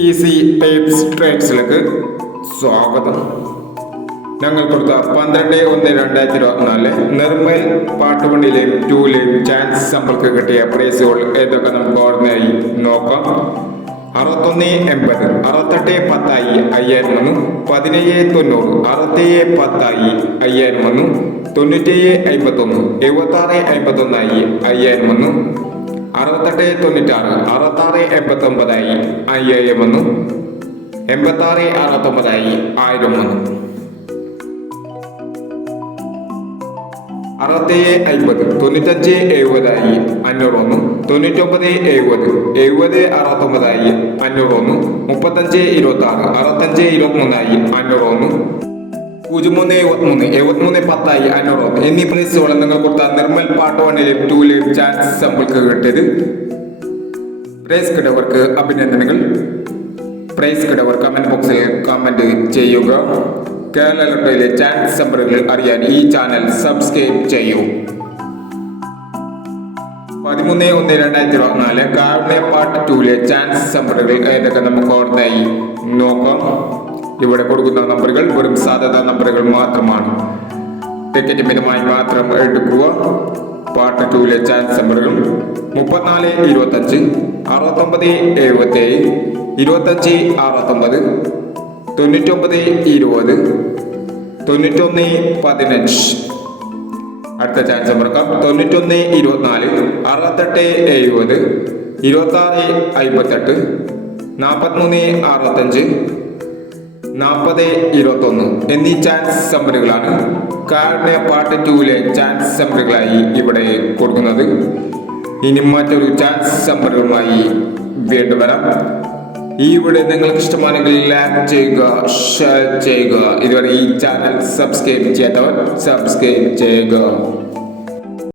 Easy types ട്രേഡ്സിലേക്ക് സ്വാഗതം. ഞങ്ങൾ കൊടുത്ത 12/1/2024 നിർമ്മൽ പാട്ടുവണ്ടിയിലെയും ടൂലെയും ചാൻസ് സമ്പൾക്ക് കിട്ടിയ പ്രൈസുകൾ ഏതൊക്കെ നമുക്ക് ഓർമ്മയായി നോക്കാം. 61.80, 68.10 5000 17.90, 67.10 5000 97.51, 76.51 5000 68.96, 66.89 5000 86.69 1000 67.50, 95.70 500 99.70 70.69 500 35.26 65.23 500 03.73 73.10 500 എന്നീ പ്രൈസുകൾ നിങ്ങൾ കൊടുത്ത നിർമ്മൽ പാർട്ട് 1-ലെയും 2-ലെയും ചാൻസ് സമ്പൾക്ക് കിട്ടിയത്. പ്രൈസ് കിട്ടിയവർക്ക് അഭിനന്ദനങ്ങൾ. പ്രൈസ് കിട്ടിയവർ കമന്റ് ബോക്സിൽ കമന്റ് ചെയ്യുക. കേരള ലോട്ടറിയിലെ ചാൻസ് നമ്പറുകൾ അറിയാൻ ഈ ചാനൽ സബ്സ്ക്രൈബ് ചെയ്യൂ. 13/1/2024 കാർഡ് പാർട്ട് 2-ലെ ചാൻസ് നമ്പറുകൾ ഏതൊക്കെ നമുക്ക് ഓർമ്മയായി നോക്കാം. ഇവിടെ കൊടുക്കുന്ന നമ്പറുകൾ വെറും സാധ്യതാ നമ്പറുകൾ മാത്രമാണ്. ടിക്കറ്റ് മിതമായി മാത്രം എടുക്കുക. പാർട്ട് 2-ലെ ചാൻസ് നമ്പറുകൾ 34-25, 69-77, 25-69, 99-20, 91-15. അടുത്ത ചാൻസ് നമ്പർ 91-24, 68-70, 26-58, 43-65, 40-21 എന്നീ ചാൻസ് നമ്പറുകളാണ് കാർഡ് പാർട്ട് 2-ലെ ചാൻസ് നമ്പറുകളായി ഇവിടെ കൊടുക്കുന്നത്. ഇനി മറ്റൊരു ചാൻസ് നമ്പറുകളുമായി വീണ്ടും വരാം. ഈ വീഡിയോ നിങ്ങൾക്ക് ഇഷ്ടമാണെങ്കിൽ ലൈക്ക് ചെയ്യുക, ഷെയർ ചെയ്യുക. ഇതുവരെ ഈ ചാനൽ സബ്സ്ക്രൈബ് ചെയ്യാത്തവർ സബ്സ്ക്രൈബ് ചെയ്യുക.